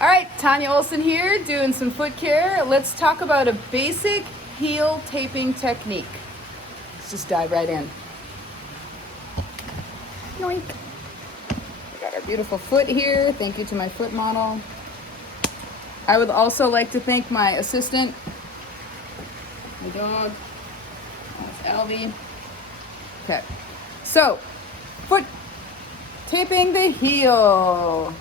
All right, Tanya Olson here, doing some foot care. Let's talk about a basic heel taping technique. Let's just dive right in. Yoink. We got our beautiful foot here. Thank you to my foot model. I would also like to thank my assistant, my dog. That's Alvy. Okay, so foot taping the heel.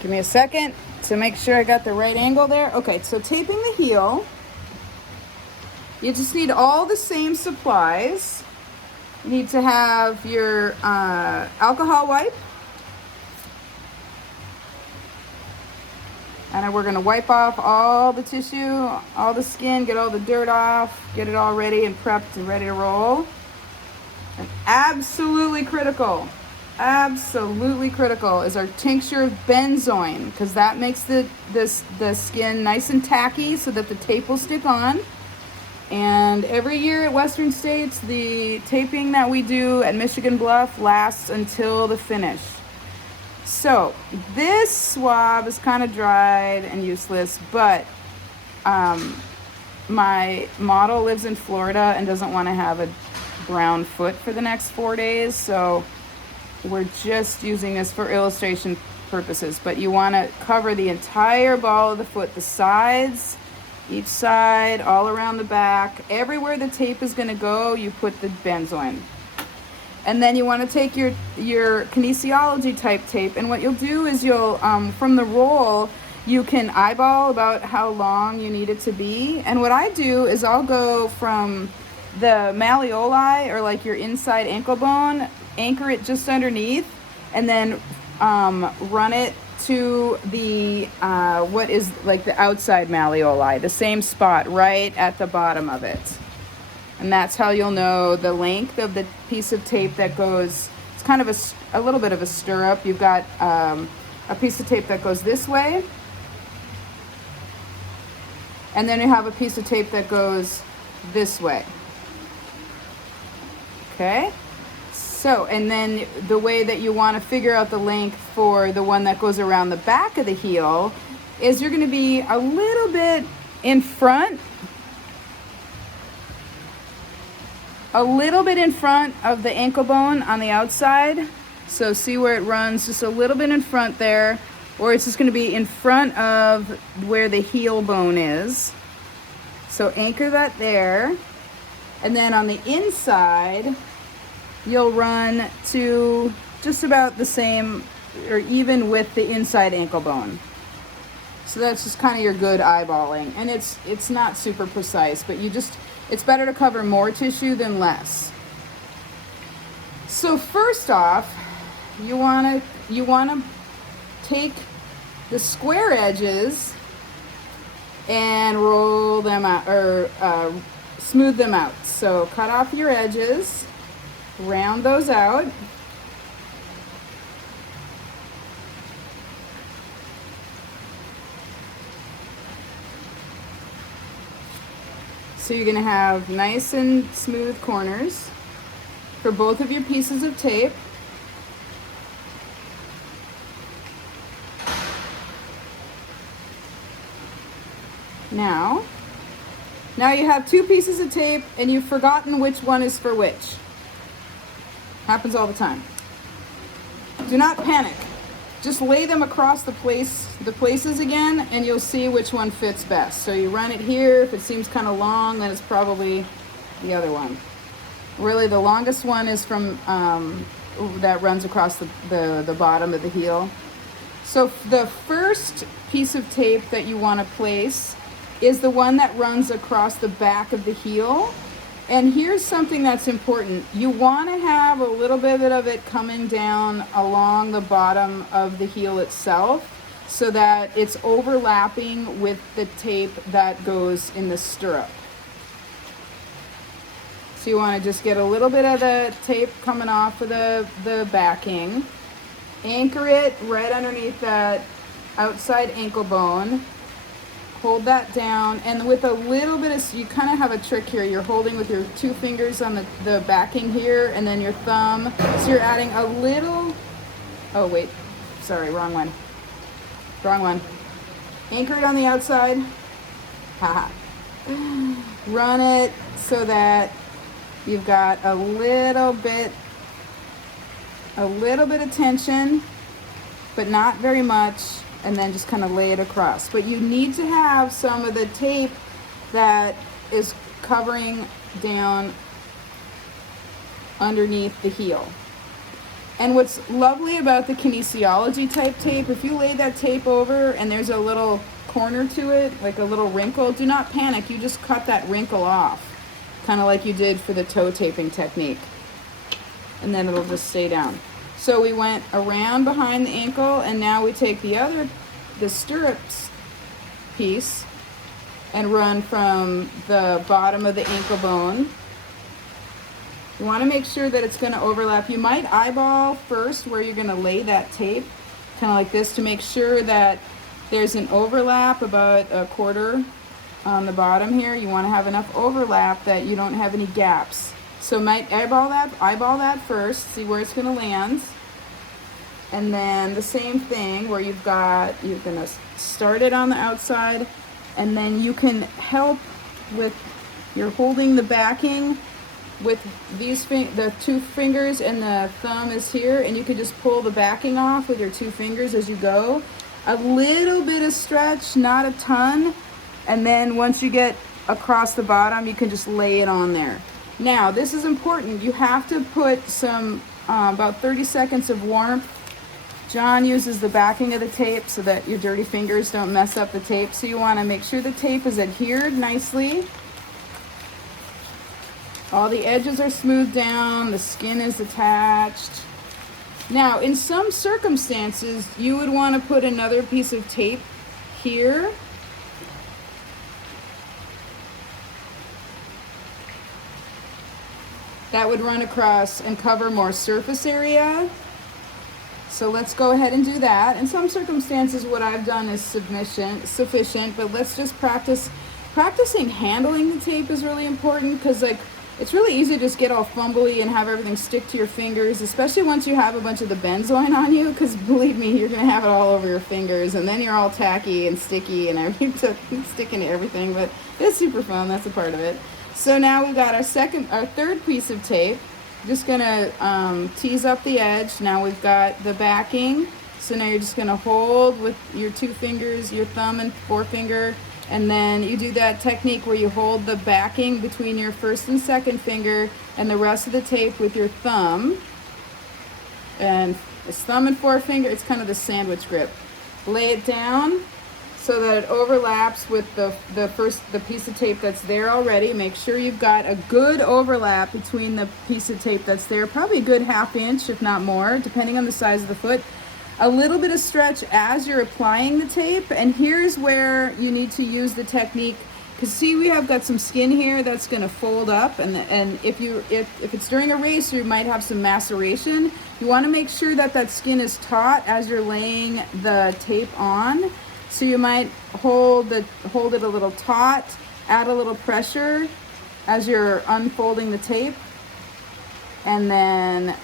Give me a second to make sure I got the right angle there. Okay, so taping the heel, you just need all the same supplies. You need to have your alcohol wipe. And we're gonna wipe off all the tissue, all the skin, get all the dirt off, get it all ready and prepped and ready to roll. And absolutely critical is our tincture of benzoin, because that makes the skin nice and tacky so that the tape will stick on. And every year at Western States, the taping that we do at Michigan Bluff lasts until the finish. So this swab is kind of dried and useless, but my model lives in Florida and doesn't want to have a brown foot for the next 4 days, so we're just using this for illustration purposes. But you want to cover the entire ball of the foot, the sides, each side, all around the back. Everywhere the tape is going to go, you put the benzoin. And then you want to take your kinesiology type tape, and what you'll do is you'll, from the roll, you can eyeball about how long you need it to be. And what I do is I'll go from the malleoli, or like your inside ankle bone, anchor it just underneath, and then run it to the what is like the outside malleoli, the same spot right at the bottom of it. And that's how you'll know the length of the piece of tape that goes. It's kind of a little bit of a stirrup. You've got a piece of tape that goes this way, and then you have a piece of tape that goes this way. Okay, so, and then the way that you want to figure out the length for the one that goes around the back of the heel is you're going to be a little bit in front, of the ankle bone on the outside. So see where it runs, just a little bit in front there, or it's just going to be in front of where the heel bone is. So anchor that there, and then on the inside you'll run to just about the same or even with the inside ankle bone. So that's just kind of your good eyeballing, and it's not super precise, but it's better to cover more tissue than less. So first off, you want to take the square edges and roll them out, or smooth them out. So cut off your edges, round those out. So you're going to have nice and smooth corners for both of your pieces of tape. Now you have two pieces of tape and you've forgotten which one is for which. Happens all the time. Do not panic. Just lay them across the places again, and you'll see which one fits best. So you run it here. If it seems kind of long, then it's probably the other one. Really, the longest one is from that runs across the bottom of the heel. So the first piece of tape that you want to place is the one that runs across the back of the heel. And here's something that's important. You want to have a little bit of it coming down along the bottom of the heel itself, so that it's overlapping with the tape that goes in the stirrup. So you want to just get a little bit of the tape coming off of the backing, anchor it right underneath that outside ankle bone, hold that down, and with a little bit of, you kind of have a trick here. You're holding with your 2 fingers on the backing here, and then your thumb. So you're adding a little, oh wait, sorry, wrong one. Wrong one. Anchor it on the outside. Haha. Run it so that you've got a little bit of tension, but not very much, and then just kind of lay it across. But you need to have some of the tape that is covering down underneath the heel. And what's lovely about the kinesiology type tape, if you lay that tape over and there's a little corner to it, like a little wrinkle, do not panic. You just cut that wrinkle off, kind of like you did for the toe taping technique. And then it'll just stay down. So we went around behind the ankle, and now we take the stirrups piece and run from the bottom of the ankle bone. You want to make sure that it's going to overlap. You might eyeball first where you're going to lay that tape, kind of like this, to make sure that there's an overlap about a quarter on the bottom here. You want to have enough overlap that you don't have any gaps. So might eyeball that first, see where it's going to land. And then the same thing where you're going to start it on the outside, and then you can help with, you're holding the backing with these the 2 fingers, and the thumb is here, and you can just pull the backing off with your 2 fingers as you go. A little bit of stretch, not a ton, and then once you get across the bottom, you can just lay it on there. Now, this is important. You have to put some, about 30 seconds of warmth. John uses the backing of the tape so that your dirty fingers don't mess up the tape. So you want to make sure the tape is adhered nicely. All the edges are smoothed down, the skin is attached. Now, in some circumstances, you would want to put another piece of tape here. That would run across and cover more surface area. So let's go ahead and do that. In some circumstances, what I've done is sufficient, but let's just practice. Practicing handling the tape is really important, because it's really easy to just get all fumbly and have everything stick to your fingers, especially once you have a bunch of the benzoin on you, because believe me, you're going to have it all over your fingers, and then you're all tacky and sticky and everything, sticking to everything, but it's super fun. That's a part of it. So now we've got our 3rd piece of tape. Just going to tease up the edge. Now we've got the backing. So now you're just going to hold with your 2 fingers, your thumb and forefinger, and then you do that technique where you hold the backing between your 1st and 2nd finger and the rest of the tape with your thumb. And it's thumb and forefinger, it's kind of the sandwich grip. Lay it down so that it overlaps with the piece of tape that's there already. Make sure you've got a good overlap between the piece of tape that's there, probably a good 1/2 inch, if not more, depending on the size of the foot. A little bit of stretch as you're applying the tape, and here's where you need to use the technique, because see, we have got some skin here that's going to fold up, and if it's during a race, you might have some maceration. You want to make sure that that skin is taut as you're laying the tape on. So you might hold it a little taut, add a little pressure as you're unfolding the tape, and then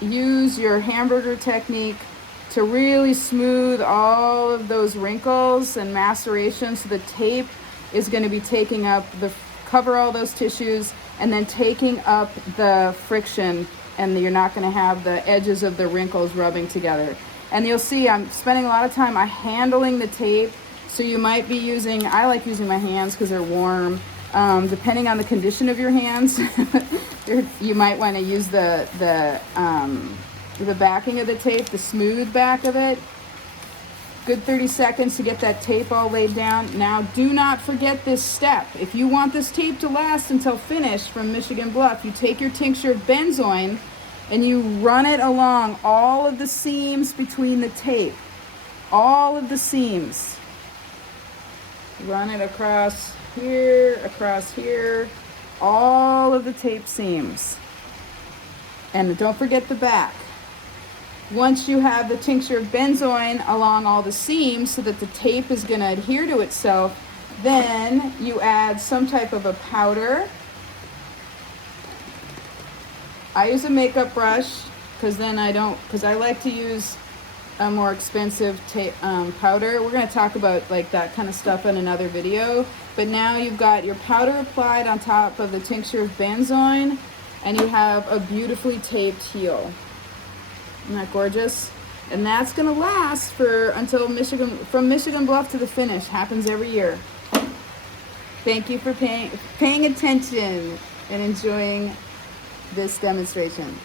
use your hamburger technique to really smooth all of those wrinkles and macerations. So the tape is going to be taking up cover all those tissues, and then taking up the friction, and you're not going to have the edges of the wrinkles rubbing together. And you'll see I'm spending a lot of time handling the tape. So you might be I like using my hands because they're warm. Depending on the condition of your hands, you might want to use the backing of the tape, the smooth back of it. Good 30 seconds to get that tape all laid down. Now, do not forget this step. If you want this tape to last until finish from Michigan Bluff, you take your tincture of benzoin and you run it along all of the seams between the tape. All of the seams. Run it across here, all of the tape seams. And don't forget the back. Once you have the tincture of benzoin along all the seams so that the tape is going to adhere to itself, Then you add some type of a powder. I use a makeup brush because then because I like to use a more expensive powder. We're going to talk about like that kind of stuff in another video. But now you've got your powder applied on top of the tincture of benzoin, and you have a beautifully taped heel. Isn't that gorgeous? And that's going to last from Michigan Bluff to the finish. Happens every year. Thank you for paying attention and enjoying this demonstration.